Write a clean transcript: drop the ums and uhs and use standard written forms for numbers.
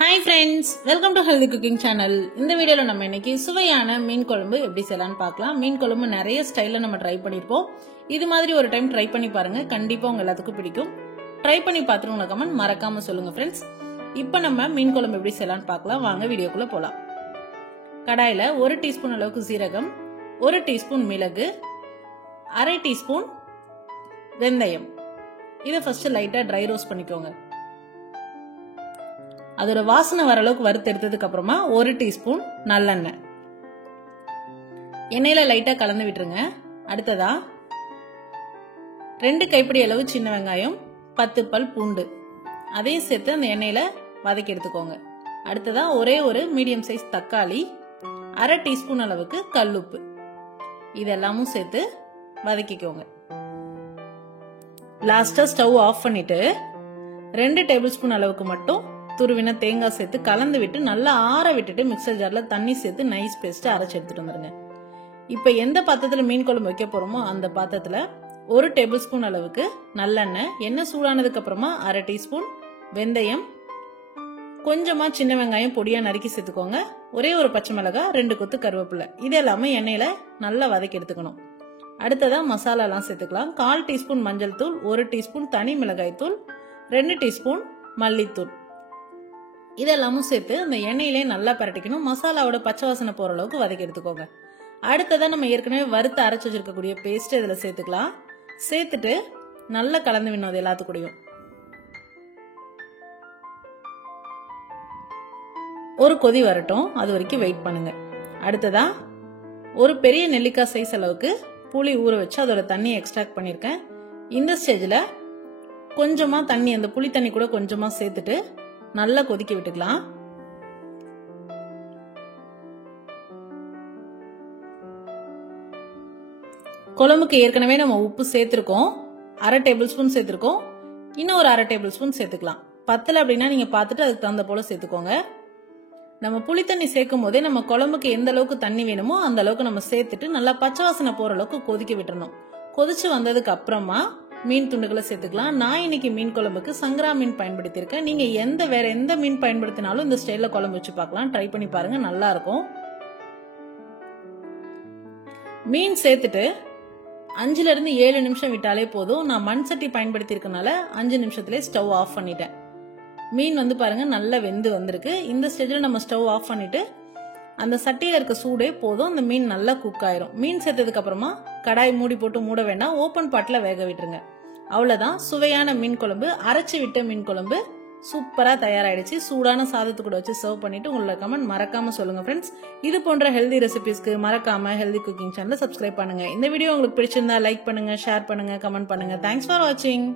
Hi friends, welcome to Healthy Cooking Channel. இந்த வீடியோல நம்ம இன்னைக்கு சுவையான மீன் குழம்பு எப்படி செய்யலாம்னு பார்க்கலாம். மீன் குழம்பு நிறைய ஸ்டைல்ல நம்ம ட்ரை பண்ணிருப்போம். இது மாதிரி ஒரு டைம் ட்ரை பண்ணி பாருங்க. கண்டிப்பா உங்க எல்லாத்துக்கும் பிடிக்கும். ட்ரை பண்ணி பார்த்துட்டு உங்க கமெண்ட் மறக்காம சொல்லுங்க friends. இப்போ நம்ம மீன் குழம்பு எப்படி செய்யலாம்னு பார்க்கலாம். வாங்க வீடியோக்குள்ள போலாம். கடாயில 1 டீஸ்பூன் அளவுக்கு சீரகம், 1 டீஸ்பூன் மிளகு, 1/2 டீஸ்பூன் வெந்தயம். இத ஃபர்ஸ்ட் லைட்டா ட்ரை ரோஸ்ட் பண்ணிக்கோங்க. அதோட வாசனை வர அளவுக்கு வறுத்து எடுத்ததுக்கு அப்புறமா 1 டீஸ்பூன் நல்லெண்ணெய் எண்ணெயில லைட்டா கலந்து விட்டுருங்க. அடுத்ததா 2 கைப்பிடி அளவு சின்ன வெங்காயம், 10 பல் பூண்டு அதையும் சேர்த்து அந்த எண்ணெயில வதக்கி எடுத்துக்கோங்க. அடுத்ததா ஒரே ஒரு மீடியம் சைஸ் தக்காளி, 1/2 டீஸ்பூன் அளவுக்கு கல்லுப்பு இதெல்லாமும் சேர்த்து வதக்கிக்கோங்க. லாஸ்டா ஸ்டவ் ஆஃப் பண்ணிட்டு 2 டேபிள் ஸ்பூன் அளவுக்கு மட்டும் துருவின தேங்காய் சேர்த்து கலந்து விட்டு நல்லா ஆற விட்டுட்டு மிக்சர் ஜார்ல தண்ணி சேர்த்து நைஸ் பேஸ்ட் அரைச்சு எடுத்துட்டு வந்துருங்க. இப்ப எந்த பாத்திரத்துல மீன் குழம்பு வைக்க போறோமோ அந்த பாத்திரத்துல 1 டேபிள் ஸ்பூன் அளவுக்கு நல்லெண்ணெய், எண்ணெய் சூடானதுக்கு அப்புறமா 1/2 டீஸ்பூன் வெந்தயம், கொஞ்சமா சின்ன வெங்காயம் பொடியா நறுக்கி சேர்த்துக்கோங்க. ஒரே ஒரு பச்சை மிளகாய், 2 கொத்து கருவேப்பிலை இது எல்லாமே எண்ணெயில நல்லா வதக்கி எடுத்துக்கணும். அடுத்ததா மசாலா எல்லாம் சேர்த்துக்கலாம். 1/4 டீஸ்பூன் மஞ்சள் தூள், 1 டீஸ்பூன் தனி மிளகாய் தூள், 2 டீஸ்பூன் மல்லித்தூள் இதெல்லாமும் சேர்த்து அந்த எண்ணெயிலே நல்லா பரட்டிக்கணும். மசாலாவோட பச்சை வாசனை போற அளவுக்கு வதக்கி எடுத்துக்கோங்க. அடுத்ததான் நம்ம ஏற்கனவே வறுத்து அரைச்சு வச்சிருக்கக்கூடிய பேஸ்ட் இதுல சேர்த்துக்கலாம். சேர்த்துட்டு நல்லா கலந்து விடணும். அது எல்லாத்துக்கூடையும் ஒரு கொதி வரட்டும், அது வரைக்கும் வெயிட் பண்ணுங்க. அடுத்ததா ஒரு பெரிய நெல்லிக்காய் சைஸ் அளவுக்கு புளி ஊற வச்சு அதோட தண்ணியை எக்ஸ்ட்ராக்ட் பண்ணிருக்கேன். இந்த ஸ்டேஜ்ல கொஞ்சமா தண்ணி, அந்த புளி தண்ணி கூட கொஞ்சமா சேர்த்துட்டு நல்லா கொதிக்க விட்டுக்கலாம். குழம்புக்கு ஏற்கனவே நம்ம உப்பு சேர்த்திருக்கோம், 1/2 டேபிள் ஸ்பூன் சேர்த்திருக்கோம். இன்னும் ஒரு 1/2 டேபிள் ஸ்பூன் சேர்த்துக்கலாம். பத்தல அப்படின்னா நீங்க பார்த்துட்டு அதுக்கு தகுந்த போல சேர்த்துக்கோங்க. நம்ம புளி தண்ணி சேர்க்கும் போதே நம்ம குழம்புக்கு எந்த அளவுக்கு தண்ணி வேணுமோ அந்த அளவுக்கு நம்ம சேர்த்துட்டு நல்லா பச்சை வாசனை போற அளவுக்கு கொதிக்க விட்டுறணும். கொதிச்சு வந்ததுக்கு அப்புறமா மீன் துண்டுகளை சேர்த்துக்கலாம். நான் இன்னைக்கு மீன் குழம்புக்கு சங்கரா மீன் பயன்படுத்தியிருக்கேன். நீங்க வேற எந்த மீன் பயன்படுத்தினாலும் இந்த ஸ்டைல்ல குழம்பு வச்சு பார்க்கலாம். ட்ரை பண்ணி பாருங்க, நல்லா இருக்கும். மீன் சேர்த்துட்டு 5ல இருந்து 7 நிமிஷம் விட்டாலே போதும். நான் மண் சட்டி பயன்படுத்தி இருக்கனால 5 நிமிஷத்துல ஸ்டவ் ஆஃப் பண்ணிட்டேன். மீன் வந்து பாருங்க நல்லா வெந்து வந்திருக்கு. இந்த ஸ்டேஜ்ல நம்ம ஸ்டவ் ஆஃப் பண்ணிட்டு அந்த சட்டியில இருக்க சூடே போதும், அந்த மீன் நல்லா குக் ஆயிரும். மீன் சேர்த்ததுக்கு அப்புறமா கடாய் மூடி போட்டு மூட வேண்டாம், ஓபன் பாட்ல வேக விட்டுருங்க. அவ்வளவுதான், சுவையான மீன் குழம்பு, அரைச்சி விட்ட மீன் குழம்பு சூப்பரா தயாராயிடுச்சு. சூடான சாதத்து கூட வச்சு சர்வ் பண்ணிட்டு உங்களோட கமெண்ட் மறக்காம சொல்லுங்க ஃப்ரெண்ட்ஸ். இது போன்ற ஹெல்தி ரெசிபிஸ்க்கு மறக்காம ஹெல்தி குக்கிங் சேனலை சப்ஸ்கிரைப் பண்ணுங்க. இந்த வீடியோ உங்களுக்கு பிடிச்சிருந்தா லைக் பண்ணுங்க, ஷேர் பண்ணுங்க, கமெண்ட் பண்ணுங்க. தேங்க்ஸ் ஃபார் வாட்சிங்.